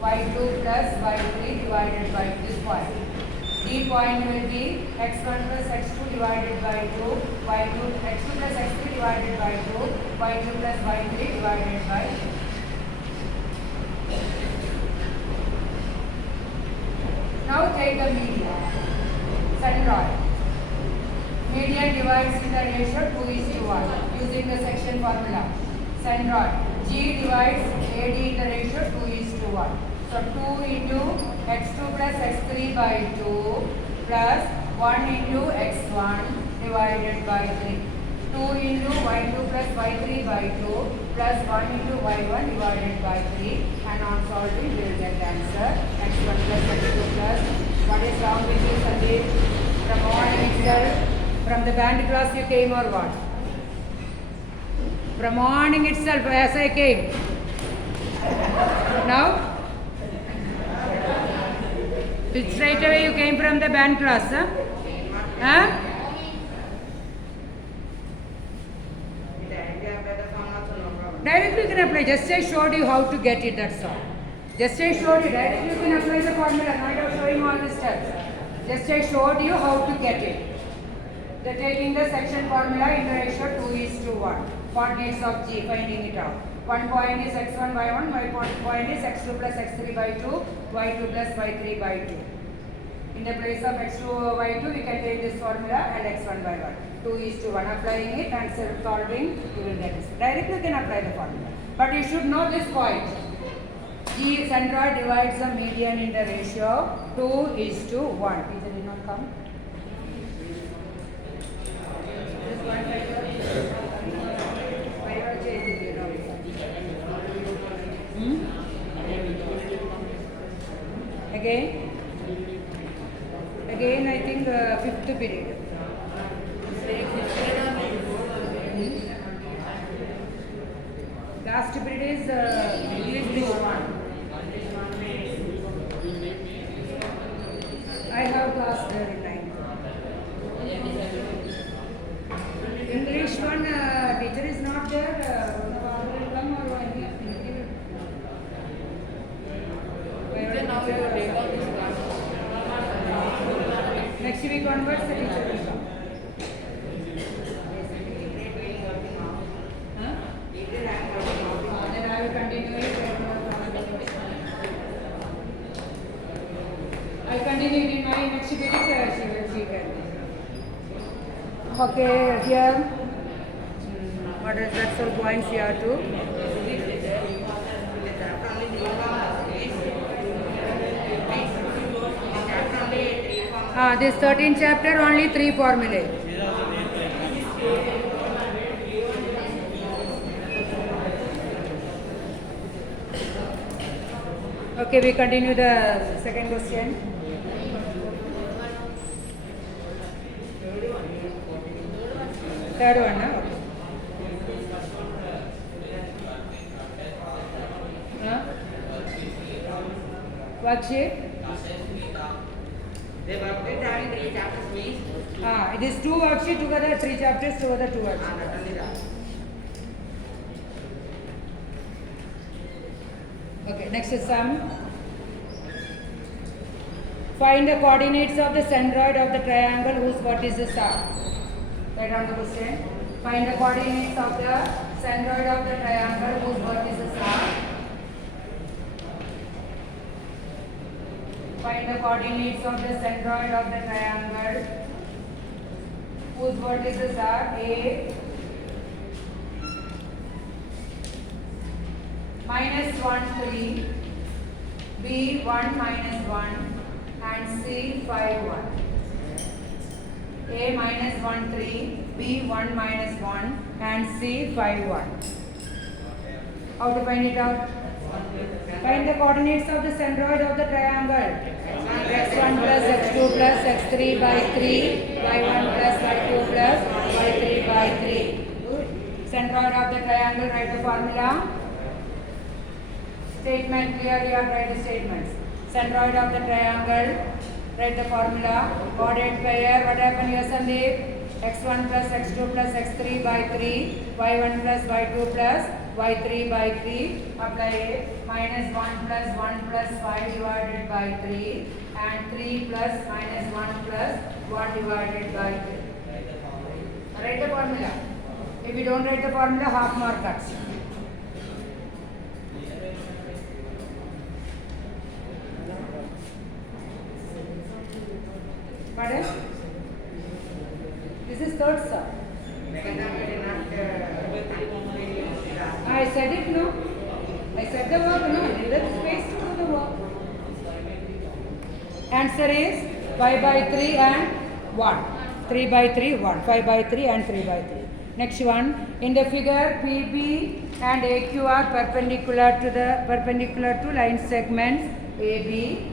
y2 plus y3 divided by this point. D point will be x1 plus x2 divided by 2, y2 x2 plus x3 divided by 2, y2 plus y3 divided by 2. Now take the median. Centroid. Median divides with the ratio 2:1 using the section formula. Centroid. G divides AD in the ratio 2:1. So 2 into x2 plus x3 by 2 plus 1 into x1 divided by 3. 2 into y2 plus y3 by 2 plus 1 into y1 divided by 3, and on solving we will get answer x1 plus x2 plus. What is wrong with you, Sandeep? From morning itself, from the band class you came or what? From morning itself as I came. Now? Straight away you came from the band class, huh? Huh? Directly you can apply. Just I showed you how to get it, that's all. Just I showed you. Directly you can apply the formula. Not of showing all the steps. Just I showed you how to get it. The taking the section formula in the ratio 2:1. Coordinates of G, finding it out. One point is x1 by 1, one point is x2 plus x3 by 2, y2 plus y3 by 2. In the place of x2 y2, we can take this formula and x1 by 1. 2:1. Applying it and solving, you will get this. Directly you can apply the formula. But you should know this point. G centroid divides the median in the ratio 2:1. Teacher did not come. Again I think fifth period. Last period is English 1. I have class there in 9th. English 1 teacher is not there. Will come or next week onwards the teacher will come. Then I will continue it. I continue it in my next period. She can. Okay, here. What is that? So points here too. This 13th chapter only 3 formulae. Okay, we continue the second question. Third one, huh? Worksheet? It is 2 worksheets together, 3 chapters together, 2 worksheets. Okay, next is sum. Find the coordinates of the centroid of the triangle whose vertices are. Write down the question. Find the coordinates of the centroid of the triangle whose vertices are. Find the coordinates of the centroid of the triangle whose vertices are A -1 3, B 1 -1 and C 5 1. A -1 3, B 1 -1 and C 5 1. How to find it out? Find the coordinates of the centroid of the triangle. x1 plus x2 plus x3 by 3, y1 plus y2 plus y3 by 3. Centroid of the triangle, write the formula. Statement, clearly you write the statements. Centroid of the triangle, write the formula. Coordinate pair, what happened here, Sandeep? x1 plus x2 plus x3 by 3, y1 plus y2 plus by 3 by 3, apply minus 1 plus 5 divided by 3 and 3 plus minus 1 plus 1 divided by 3. Write the formula. If you don't write the formula, half mark cuts. Pardon? This is third sum. I said it, no? I said the work, no? There is space to do the work. Answer is 5 by 3 and 1. 3 by 3, 1. 5 by 3 and 3 by 3. Next one. In the figure, PB and AQ are perpendicular to line segments AB.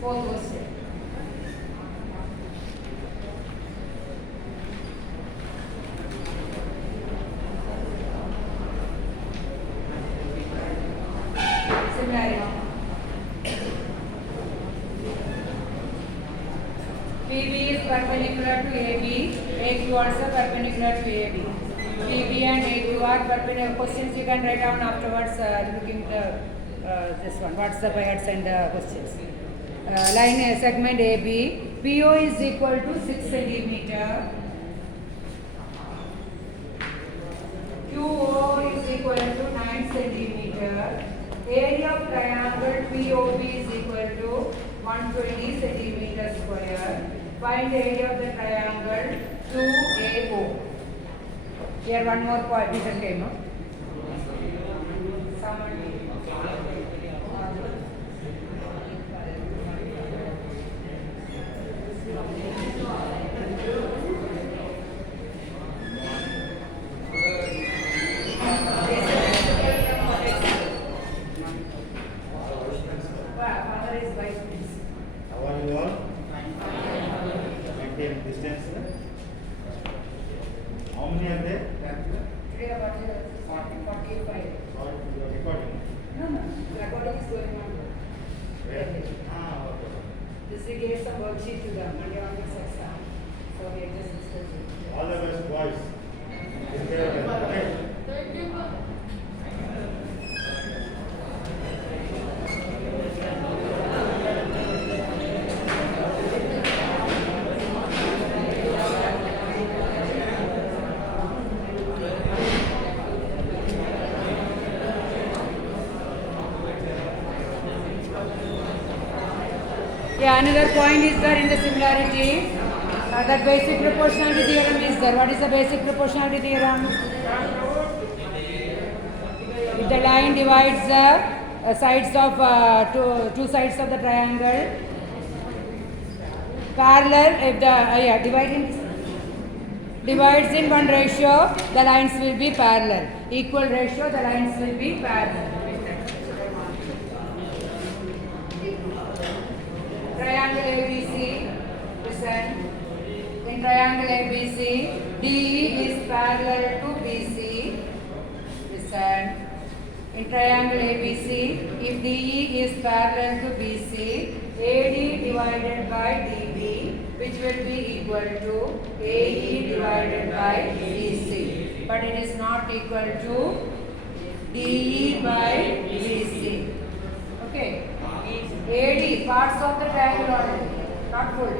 Fourth question. PB is perpendicular to AB, AQ also perpendicular to AB. PB and AQ are perpendicular. Questions you can write down afterwards looking the this one. WhatsApp I had sent the questions. Line segment AB, PO is equal to 6 centimeter. QO is equal to 9 centimeter. Area of triangle POB is equal to 120 centimeter square. Find the area of the triangle 2AO. Here one more point, this is no? Distance. How many are there? Today about 45. Recording. No, recording is going on. Where? Okay. This we gave some worksheet to them Monday onwards exam. So we are just discussing. All the best, boys. Right. Yeah, another point is there in the similarity. That basic proportionality theorem is there. What is the basic proportionality theorem? If the line divides the sides of two sides of the triangle, parallel, if the divides in one ratio, the lines will be parallel. Equal ratio, the lines will be parallel. Triangle ABC, listen. In triangle ABC, DE is parallel to BC. Listen. In triangle ABC, if DE is parallel to BC, AD divided by DB, which will be equal to AE divided by BC. But it is not equal to DE by BC. Okay. AD, parts of the triangle only, not full.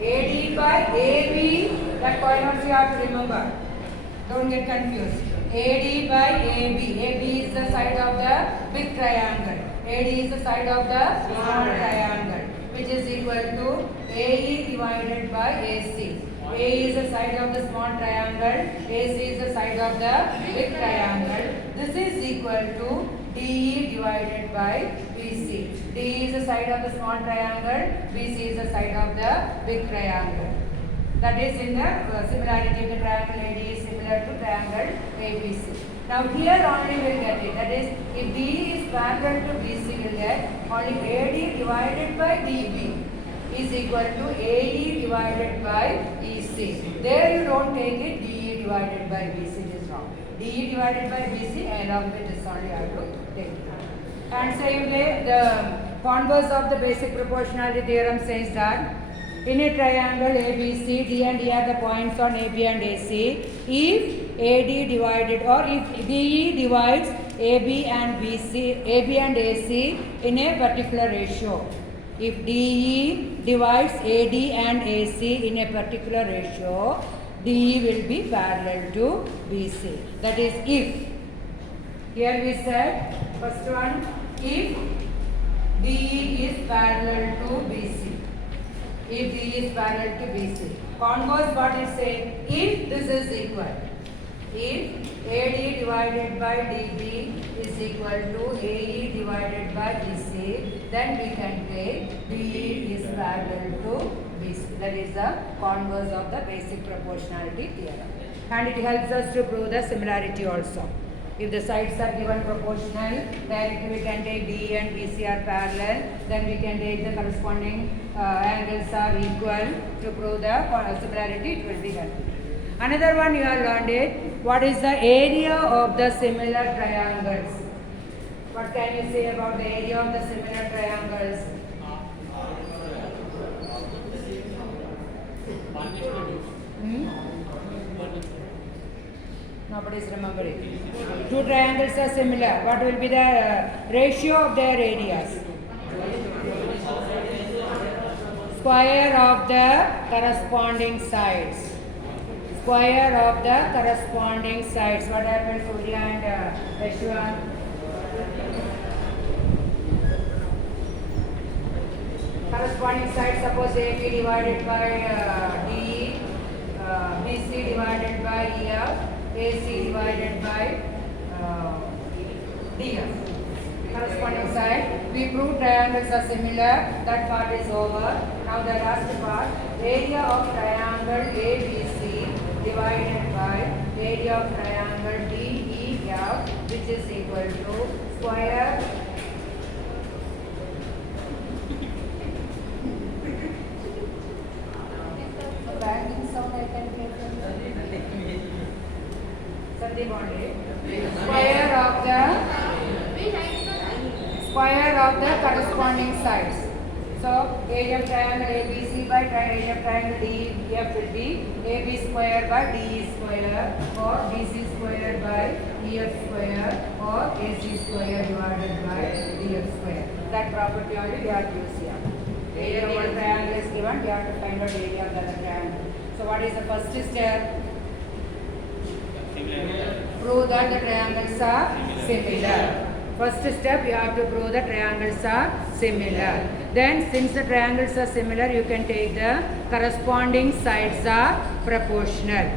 AD by AB, that point you have to remember. Don't get confused. AD by AB. AB is the side of the big triangle. AD is the side of the small triangle, which is equal to AE divided by AC. A is the side of the small triangle, AC is the side of the big triangle. This is equal to DE divided by BC. DE is the side of the small triangle, BC is the side of the big triangle. That is in the similarity of the triangle AD is similar to triangle ABC. Now here only we will get it. That is, if DE is parallel to BC, we will get only AD divided by DB is equal to AE divided by EC. There you don't take it DE divided by BC, it is wrong. DE divided by BC along with this only I have to take it. And same way the converse of the basic proportionality theorem says that in a triangle ABC, D and E are the points on AB and AC. If AD divided, or if DE divides AB and AC in a particular ratio. If DE divides AD and AC in a particular ratio, DE will be parallel to BC. That is if. Here we said, first one, if DE is parallel to BC. If DE is parallel to BC. Converse, what is saying? If this is equal. If AD divided by DB is equal to AE divided by EC, then we can take DE is parallel to BC. That is the converse of the basic proportionality theorem. And it helps us to prove the similarity also. If the sides are given proportional, directly we can take DE and BC are parallel, then we can take the corresponding angles are equal. To prove the similarity, it will be helpful. Another one you have learned it. What is the area of the similar triangles? What can you say about the area of the similar triangles? Nobody is remembering. Two triangles are similar. What will be the ratio of their areas? Square of the corresponding sides. Square of the corresponding sides. What happened, Surya and Ashwan? Corresponding sides, suppose AB divided by DE, BC divided by EF, AC divided by DF. Corresponding side. We proved triangles are similar. That part is over. Now the last part. Area of triangle ABC divided by area of triangle DEF, which is equal to square banging sound I can hear from square of the corresponding sides. So area of triangle ABC by area of triangle DEF will be AB square by DE square, or BC square by EF square, or AC square divided by DF square. That property only we have to use here. Area of one triangle is given, we have to find out area of the other triangle. So what is the first step? Prove that the triangles are similar. First step, you have to prove the triangles are similar. Then, since the triangles are similar, you can take the corresponding sides are proportional.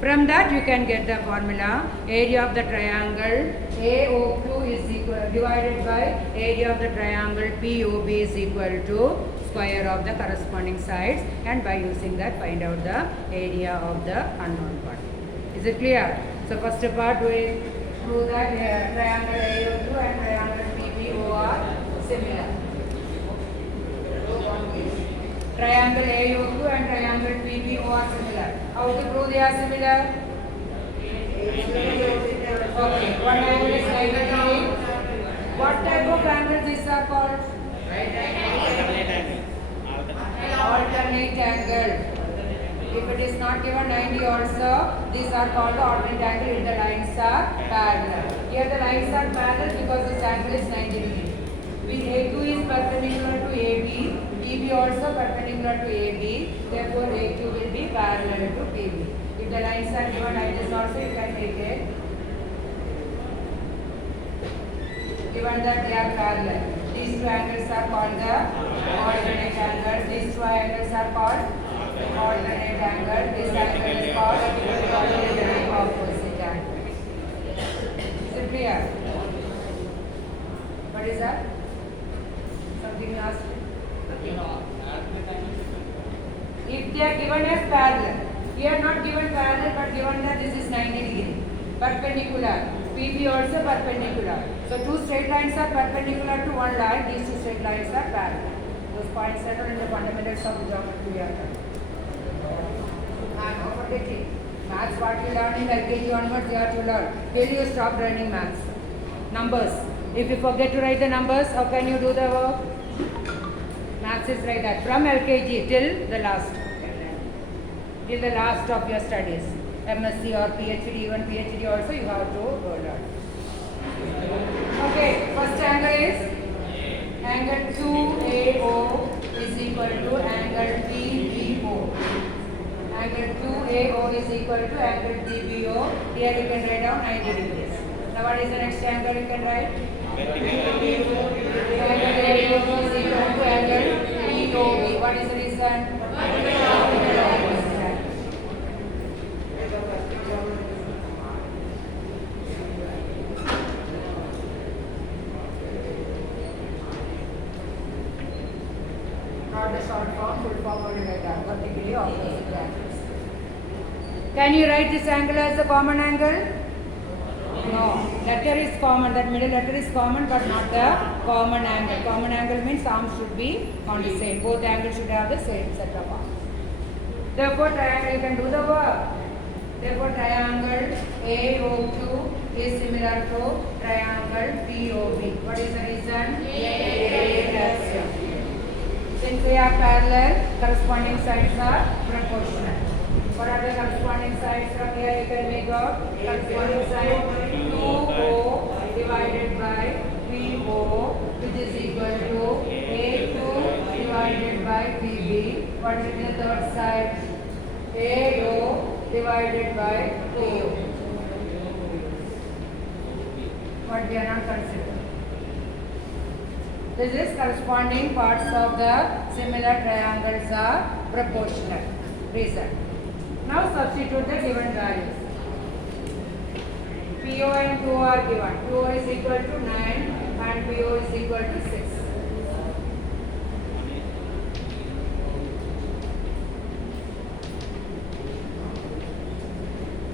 From that, you can get the formula. Area of the triangle AOQ is equal divided by area of the triangle POB is equal to square of the corresponding sides, and by using that, find out the area of the unknown part. Is it clear? So, first part we prove that triangle AOQ and triangle PBO are similar. Triangle AOQ and triangle PBO are similar. How to prove they are similar? Okay, one angle is 90 degree. What type of angle these are called? Alternate angle. If it is not given 90 also, these are called the alternate angle if the lines are parallel. Here the lines are parallel because this angle is 90 degree. When A2 is perpendicular to AB, PB also perpendicular to AB, therefore A2 will be parallel to PB. If the lines are given like this also, you can take it. Given that they are parallel. These two angles are called the alternate angles. These two angles are called alternate angle. This angle is called alternate opposite angle. Is it clear? What is that? Something you asked? If they are given as parallel, here not given parallel but given that this is 90 degree, perpendicular, PB also perpendicular. So two straight lines are perpendicular to one line, these two straight lines are parallel. Those points are in the fundamentals of geometry we are learning. And not forgetting, maths what you learn in LKG onwards you have to learn. Till you stop learning maths. Numbers. If you forget to write the numbers, how can you do the work? Maths is like that. From LKG till the last of your studies. MSc or PhD, even PhD also you have to learn. Okay, first angle is angle 2AO is equal to angle BBO. Angle 2AO is equal to angle BBO. Here you can write down 90 degrees. Now what is the next angle you can write? Angle AO is equal to angle POB. What is the reason? Not the short form, full form only write down. Vertically opposite angles. Can you write this angle as a common angle? No. Letter is common. That middle letter is common, but not the common angle. Common angle means arms should be on the same. Both angles should have the same set of arms. Therefore, triangle you can do the work. Therefore, triangle AO2 is similar to triangle POB. What is the reason? Since they are parallel, corresponding sides are proportional. What are the corresponding sides from here? You can make out corresponding side 2O divided by PO, which is equal to A2 divided by PB. What is the third side? AO divided by PO. What we are not considering. This is corresponding parts of the similar triangles are proportional. Reason. Now substitute the given values. PO and 2 are given. PO is equal to 9 and PO is equal to 6.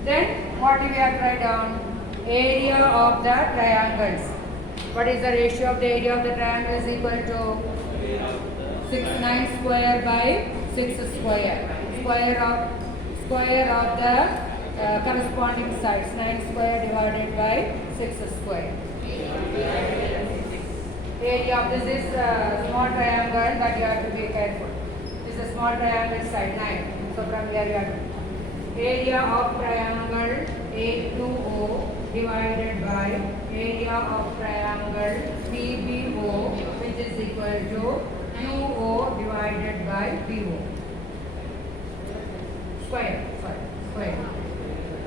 Then what we have tried down? Area of the triangles. What is the ratio of the area of the triangle is equal to 9 square by 6 square. Square of the corresponding sides. 9 square divided by 6 square. Area of this is small triangle, but you have to be careful. This is a small triangle side 9. So from here you have to. Area of triangle A2O divided by area of triangle PBO, which is equal to QO divided by PO. Square.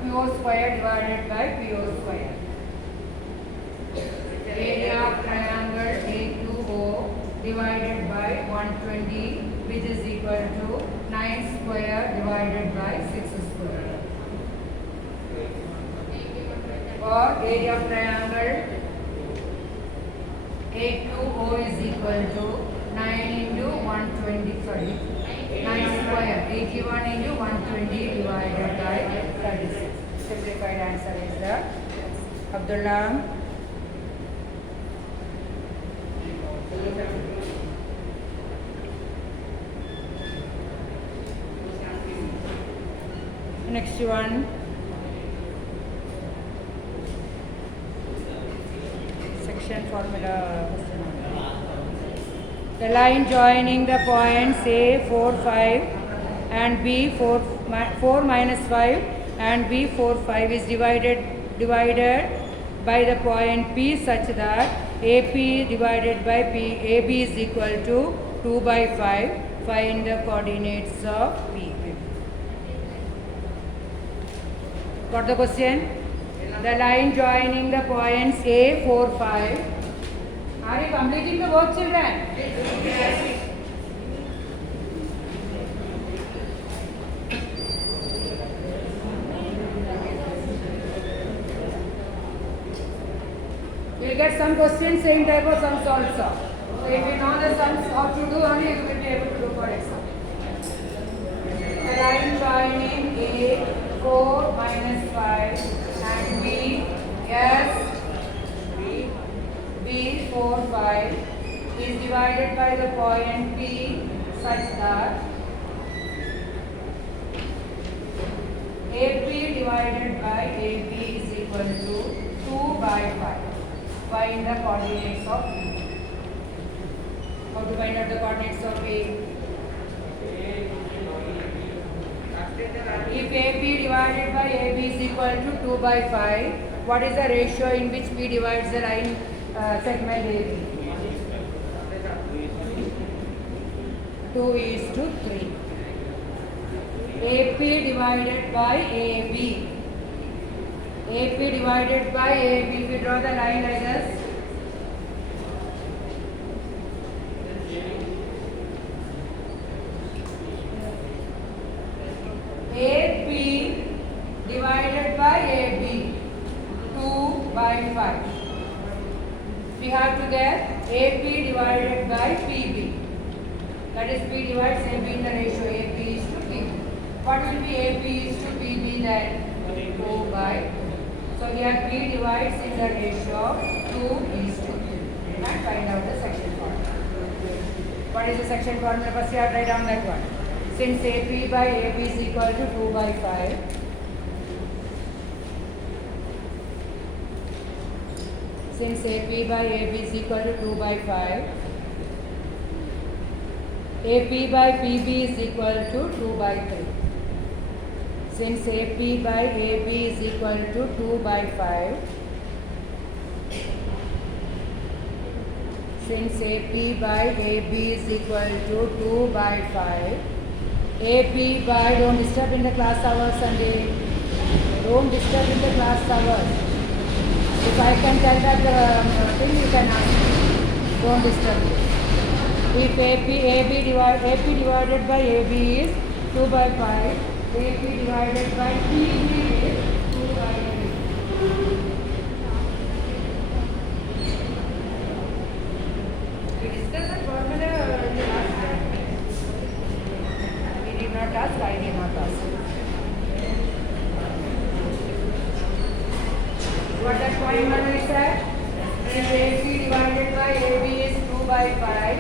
PO square divided by PO square. Area of triangle A2O divided by 120, which is equal to 9 square divided by 6 square. Or area of triangle A2O is equal to 9 into 120, 9 square, 81 into 120 divided by 36. Simplified answer is the Abdullah. Next one. Section formula question. The line joining the points A 4, 5 and B 4 minus 5 and B 4, 5 is divided by the point P such that AP divided by P, AB is equal to 2 by 5. Find the coordinates of P. Got the question? The line joining the points A 4, 5. Are you completing the work, children? Yes. You'll get some questions, same type of sums also. So if you know the sums how to do, only you will be able to do for example. The line joining A 4 minus 5 and B, yes, B 4, 5 is divided by the point P such that AP divided by AB is equal to 2 by 5. Find the coordinates of P. How to find out the coordinates of P? If AP divided by AB is equal to 2 by 5, what is the ratio in which P divides the line segment AB? 2 is to 3. AP divided by AB. AP divided by AB. If we draw the line like this. AP divided by AB, 2 by 5. We have to get AP divided by PB. That is P divides AB in the ratio AP is to PB. What will be AP is to PB then? 2 by. So here P divides in the ratio of 2 is to 3. And find out the section formula. What is the section formula? First you have to write down that one. Since AP by AB is equal to 2 by 5, since AP by AB is equal to 2 by 5, AP by PB is equal to 2 by 3. Since AP by AB is equal to 2 by 5, since AP by AB is equal to 2 by 5, AP by, don't disturb in the class hours Sunday. Don't disturb in the class hours. If I can tell that thing, you can ask me. Don't disturb me. If AP divided by AB is 2 by 5, AP divided by PB is 2 by 3. We discussed the formula in the last time. We did not ask, I did not ask. What that formula is that? If AP divided by AB is 2 by 5,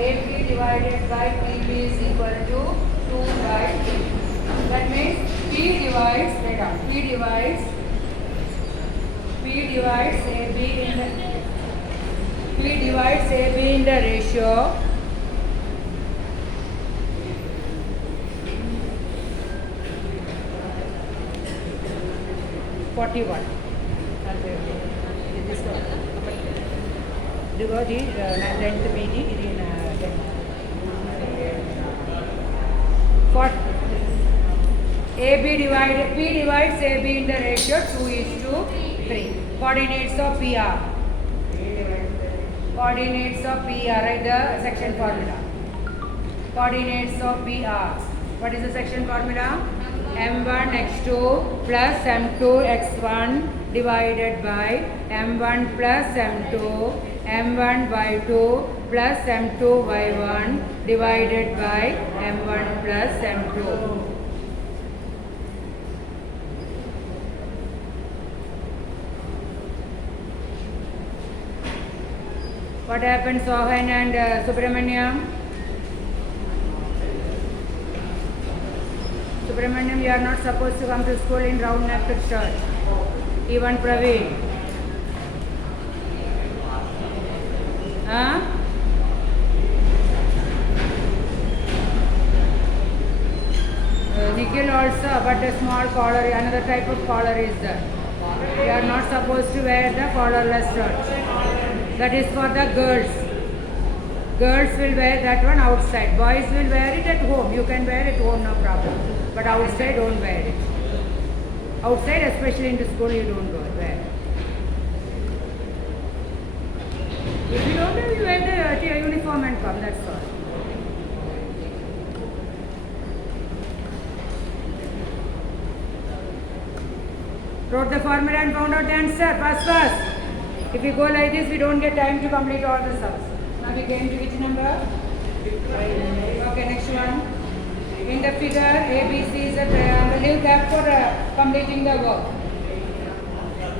AP divided by PB is equal to 2 by 3. That means P divides AB in the ratio 41. This one. Divide length BD in AB divided, P divides AB in the ratio 2 is to 3. Coordinates of PR. Coordinates of PR, write the section formula. Coordinates of PR. What is the section formula? M1 x2 plus M2 x1 divided by M1 plus M2 M1 y2 plus M2 y1 divided by M1 plus M2. What happened, Sohan and Subramaniam? Subramaniam, you are not supposed to come to school in round neck shirt. Even Praveen. Huh? Nikhil also, but a small collar, another type of collar is there. You are not supposed to wear the collarless shirt. That is for the girls. Girls will wear that one outside. Boys will wear it at home. You can wear it at home, no problem. But outside, don't wear it. Outside, especially in the school, you don't wear it. If you don't have, you wear the uniform and come, that's all. Wrote the formula and found out the answer. Fast. If we go like this, we don't get time to complete all the stuff. Now we came to which number? Okay, next one. In the figure, ABC is a triangle. Leave gap for completing the work.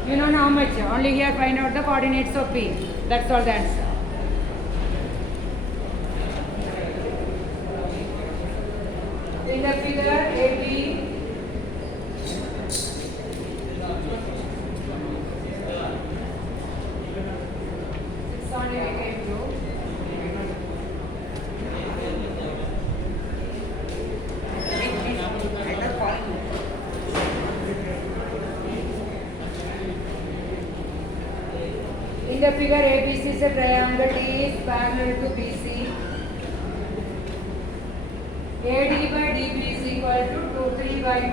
You know how much? Only here find out the coordinates of P. That's all the answer. In the figure, AB is a triangle. D is parallel to BC. AD by DB is equal to 3 by 2.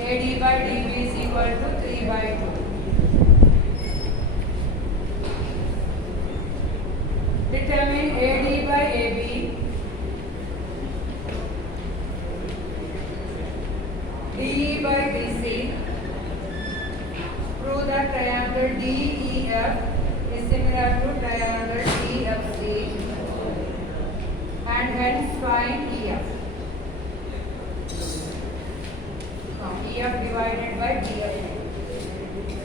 AD by DB is equal to 3 by 2. Determine AD by AB. DE by DC. Prove that triangle DEF is similar to triangle DFC and hence find EF. EF divided by DF.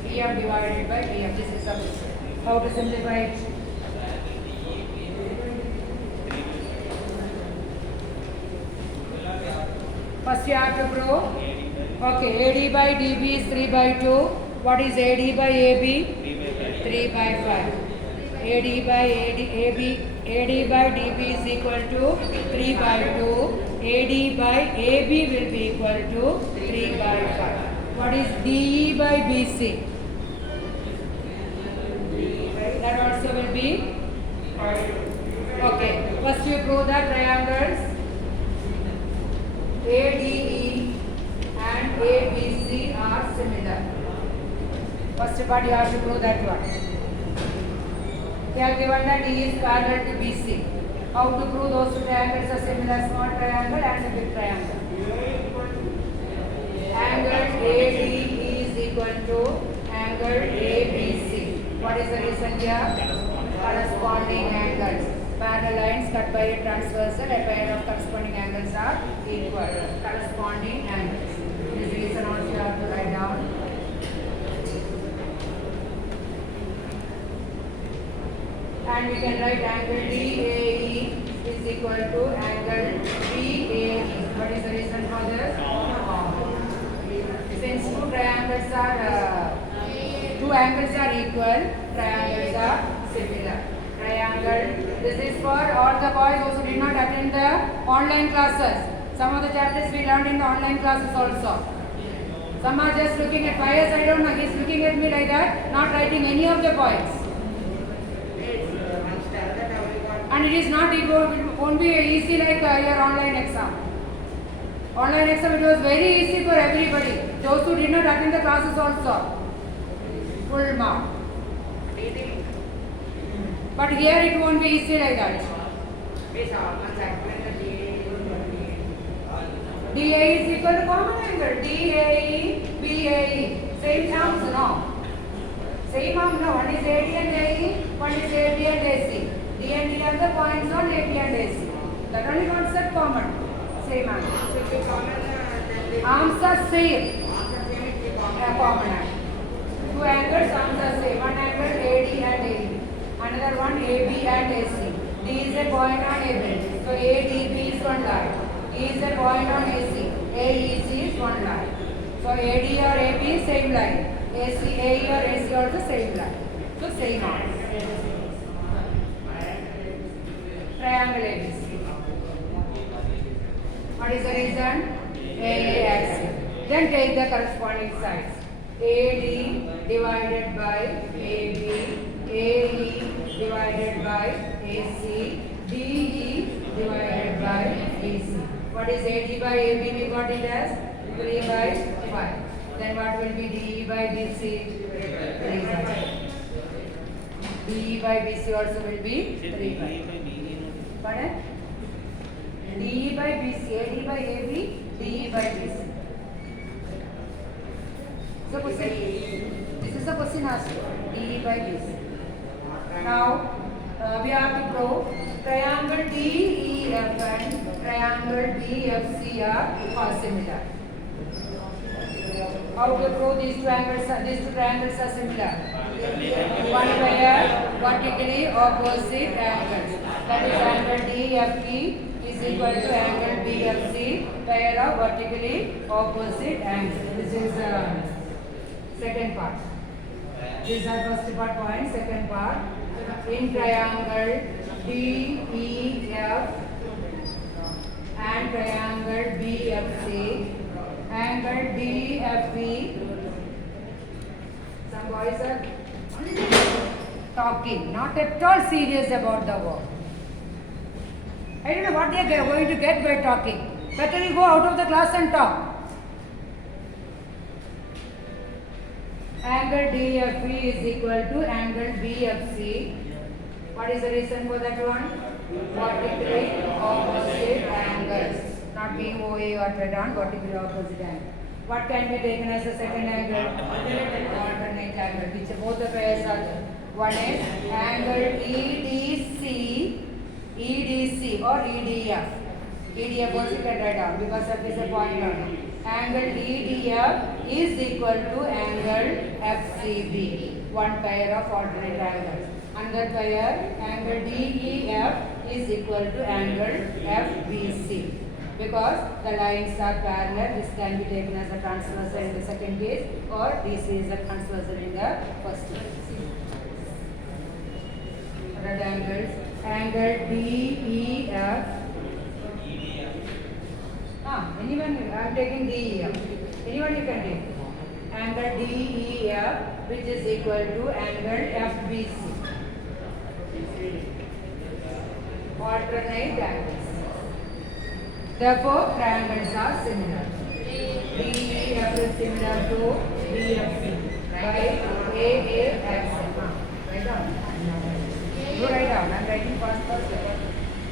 EF divided by DF. This is how to simplify it. First you have to prove. Okay, AD by DB is 3 by 2. What is AD by AB? 3 by 5. AD by AD by DB is equal to 3 by 2. AD by AB will be equal to 3 by 5. What is DE by BC? That also will be. Okay, first you prove the triangles ADE and ABC are similar. First part you have to prove that one. They are given that D is parallel to BC. How to prove those two triangles are similar? Small triangle and a big triangle. Angle ADE is equal to angle ABC. What is the reason here? Corresponding angles. Parallel lines cut by a transversal, a pair of corresponding angles are equal. Corresponding angles. This reason also you have to write down. And we can write angle DAE is equal to angle BAE. What is the reason for this? Since two angles are equal, triangles are similar. Triangle. This is for all the boys who did not attend the online classes. Some of the chapters we learned in the online classes also. Some are just looking at bias. I don't know. He's looking at me like that, not writing any of the points. And it is not, it won't be easy like your online exam. Online exam, it was very easy for everybody. Those who did not attend the classes also. Full mark. But here it won't be easy like that. DAE is equal to common angle. DAE, BAE. Same terms, no. Same arm, no. One is AD and AE, one is AD and AC. D and D are the points on AD and AC. That only concept common. Same angle. Arms are same. Common angle. Two angles, arms are same. One angle AD and AE. Another one AB and AC. D is a point on AB. So ADB is one line. E is a point on AC. AEC is one line. So AD or AB same line. AE or AC also same line. So same arms. Triangle ABC. What is the reason? AA axis. Then take the corresponding sides. AD divided by AB. AE divided by AC. DE divided by AC. What is AD by AB? We got it as 3 by 5. Then what will be DE by BC? 3 by 5. DE by BC also will be 3 by 5. Pardon? DE by BC, AD by AB, DE by BC. So question, this is the question asked. DE by BC. Now we have to prove triangle DEF and triangle BFC are similar. How to prove these two triangles are similar? One pair vertically opposite angles. That is angle DFE is equal to angle BFC, pair of vertically opposite angles. This is second part. These are first part point, second part. In triangle DEF and triangle BFC, angle DFE, some boys are talking, not at all serious about the work. I don't know what they are going to get by talking. Better you go out of the class and talk. Angle DFE is equal to angle BFC. What is the reason for that one? 43 opposite angles. Not BOA or TREDON, 43 opposite angles. What can be taken as a second angle? Alternate angle. Which both the pairs are there. One is angle EDC or EDF. EDF also you can write down because that is a point on it. Angle EDF is equal to angle FCB. One pair of alternate angles. Another pair, angle DEF is equal to angle FBC. Because the lines are parallel, this can be taken as a transversal in the second case or this is a transversal in the first case. Red angles, angle DEF. Anyone, I am taking DEF. Anyone you can take. Angle DEF which is equal to angle FBC. Alternate angles. Therefore, triangles are similar. DEF is similar to DFC by AA axis. Write down. You write down. I am writing first.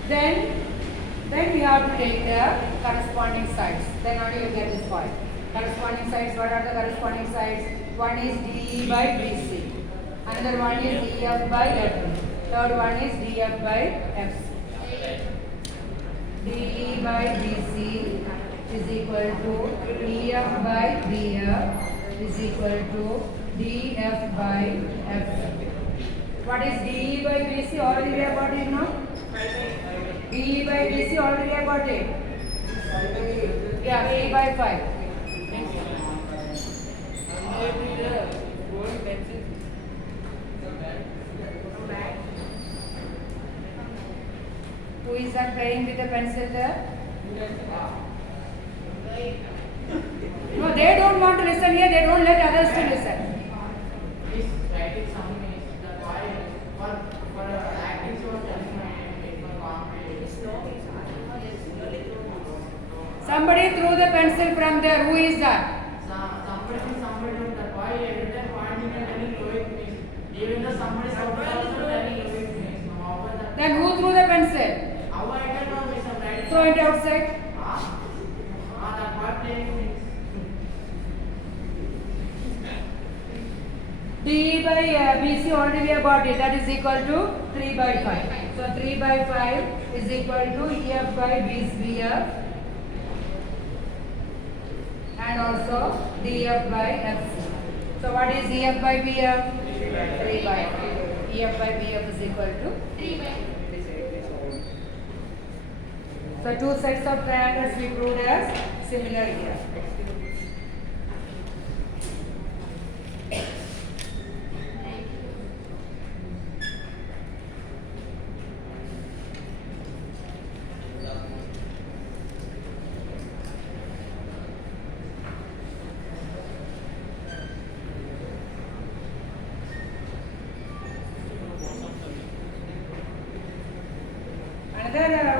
Then we have to take the corresponding sides. Then only you get this point. Corresponding sides. What are the corresponding sides? One is DE by BC. Another one is DF by FB. Third one is DF by FC. DE by BC is equal to EF by BF is equal to DF by FC. What is DE by BC? Already we have got it now? DE by BC already I got it. Yeah, 3 by 5. Who is that playing with the pencil there? No, they don't want to listen here. They don't let others to listen. Somebody threw the pencil from there. Who is that? Somebody on the boy every time pointing and telling Rohit means. Even though somebody is also telling Rohit means. Then who threw the pencil? How I can know means I'm right. Throw it outside. That boy playing means. D by BC already we have got it. That is equal to 3 by 5. So 3 by 5 is equal to EF by BF. And also DF by FC. So what is EF by BF? 3 by 5. EF by BF is equal to 3 by 5. So two sets of triangles we proved as similar here.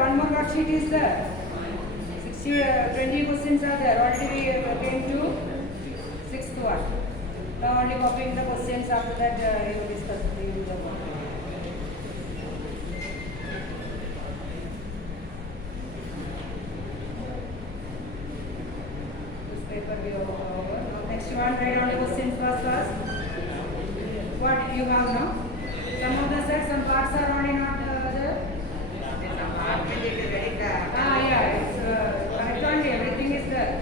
One more worksheet is there. 20 questions are there. Already we came to 6th one. Now only copying the questions. After that you will discuss. This paper we over. Next one, write down the questions first. What you have now? Some of the sets, some parts are only not there. Everything is there.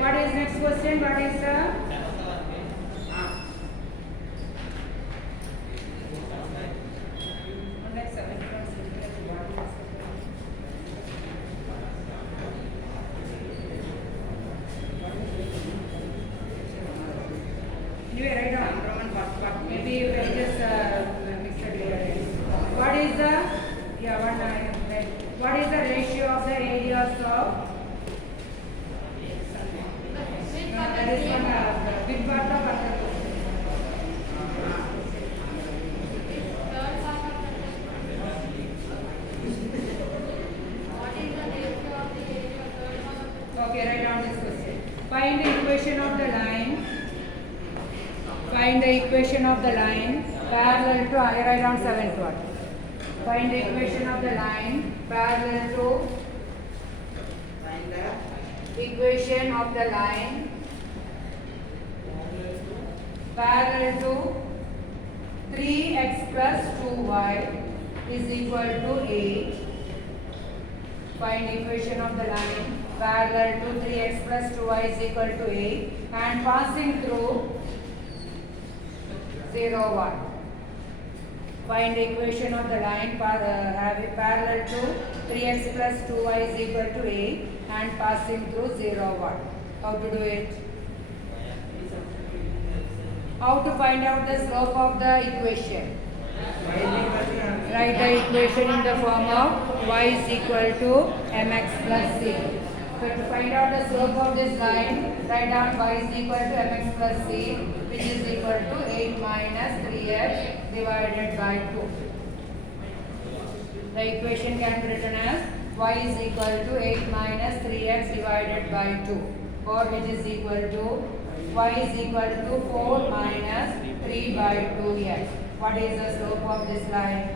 What is next question? What is the anyway, write down maybe you can just mix it later. What is the what is the ratio of the areas of that is one big part of equation of the line parallel to, I write down 7th one. Find the equation of the line parallel to, equation of the line parallel to 3x plus 2y is equal to 8. Find equation of the line parallel to 3x plus 2y is equal to 8 and passing through 0, 1. Find the equation of the line parallel to 3x plus 2y is equal to 8 and passing through 0, 1. How to do it? How to find out the slope of the equation? Write the equation in the form of y is equal to mx plus c. So to find out the slope of this line, write down y is equal to mx plus c, which is equal to 8 minus 3x divided by 2. The equation can be written as y is equal to 8 minus 3x divided by 2, or which is equal to y is equal to 4 minus 3 by 2x. What is the slope of this line?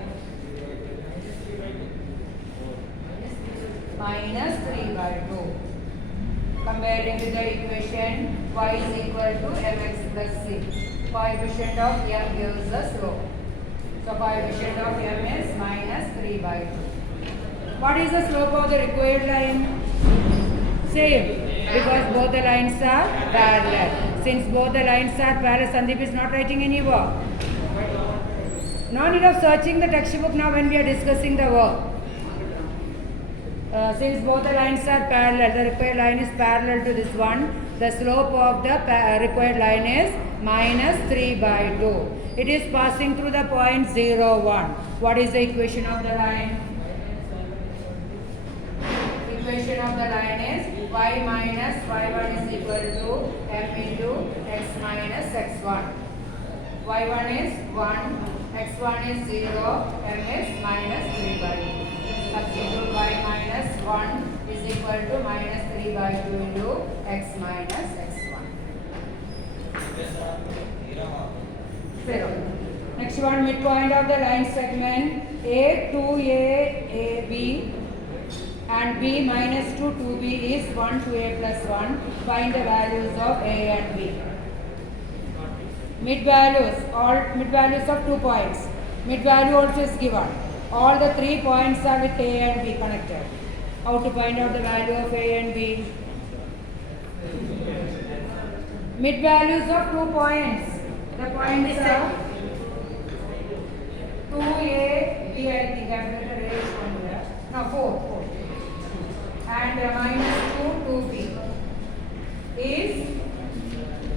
Minus 3 by 2. Comparing with the equation y is equal to mx plus c. Coefficient of m gives the slope. So coefficient of m is minus 3 by 2. What is the slope of the required line? Same, because both the lines are parallel. Since both the lines are parallel, Sandeep is not writing any work. No need of searching the textbook now when we are discussing the work. Since both the lines are parallel, the required line is parallel to this one. The slope of the required line is minus 3 by 2. It is passing through the point 0, 1. What is the equation of the line? Equation of the line is y minus y1 is equal to m into x minus x1. y1 is 1, x1 is 0, m is minus 3 by 2. Substitute y minus 1 is equal to minus 3 by 2 into x minus x1. 0. Next one, midpoint of the line segment A, 2A, AB and B minus 2, 2B is 1, 2A plus 1. Find the values of A and B. Mid values of 2 points. Mid value also is given. All the 3 points are with A and B connected. How to find out the value of A and B? Mid values of 2 points. The points are 2A, B I think I have written A is one here. No, 4. And minus 2, 2B is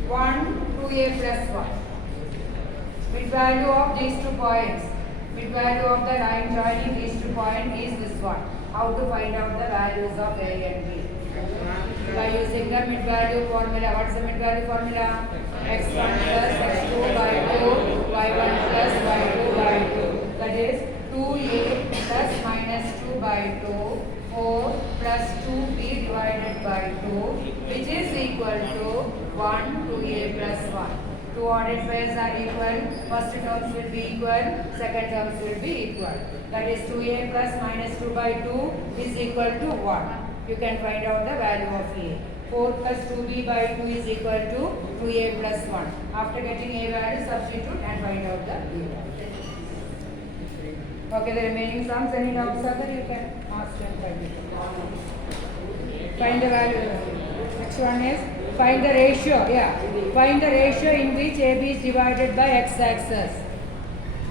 1, 2A plus 1. Mid value of these 2 points. Mid value of the line joining these 2 points is this one. How to find out the values of A and B? By using the mid value formula. What is the mid value formula? x1 plus x2 by 2, y1 plus y2 by 2. That is 2A plus minus 2 by 2, 4 plus 2B divided by 2, which is equal to 1, 2A plus 1. Two ordered pairs are equal. First terms will be equal. Second terms will be equal. That is 2A plus minus 2 by 2 is equal to 1. You can find out the value of A. 4 plus 2B by 2 is equal to 2A plus 1. After getting A value, substitute and find out the B value. Okay, the remaining sums, any doubts are there, you can ask and find it. Find the value. Next one is find the ratio. Find the ratio in which AB is divided by x-axis.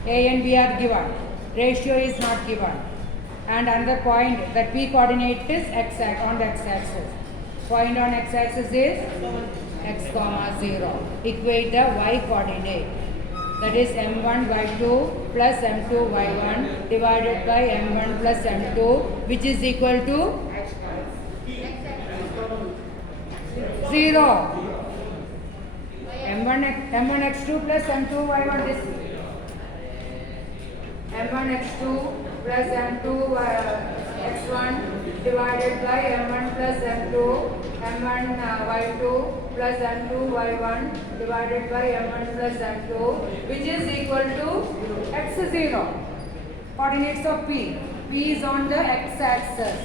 A and B are given. Ratio is not given. And another point, that P coordinate is on the x-axis. Point on x-axis is x comma 0. Equate the y coordinate. That is m1 y2 plus m2 y1 divided by m1 plus m2, which is equal to 0. m1 x2 plus m2 y1 this m1 x2 plus m2 x1 divided by m1 plus m2 m1 y2 plus m2 y1 divided by m1 plus m2, which is equal to x0. Coordinates of p. P is on the x-axis.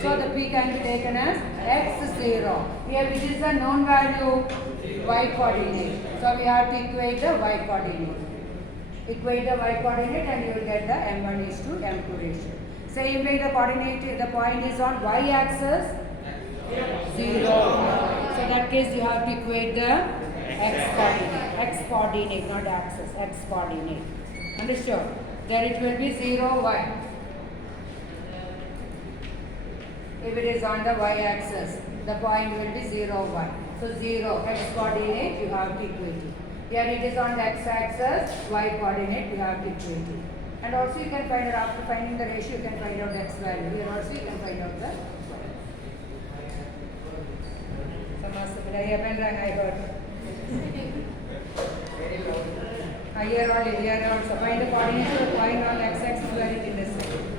So the p can be taken as x0. Here which is the known value? Y coordinate. So we have to equate the y coordinate. Equate the y coordinate and you will get the m1 is to m2 ratio. Same way the coordinate, the point is on y axis 0. So that case you have to equate the x coordinate, not axis, x coordinate. Understood? Then it will be 0, 1. If it is on the y-axis, the point will be 0, 1. So 0, x coordinate, you have to equate it. Here it is on the x-axis, y coordinate, you have to equate it. And also you can find out, after finding the ratio, you can find out the x value. Here also you can find out the I heard. Here also find the coordinates of the point on x-axis where it is.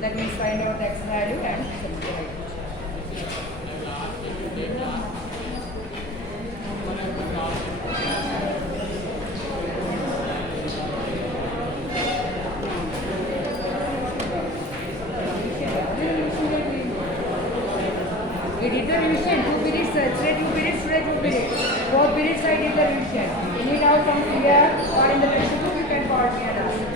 That means find out the x value and simplify it. We did the revision, 2 periods, today 2 periods, today 2 periods. 4 periods I did the revision. You need help from here or in the textbook, you can call me and ask.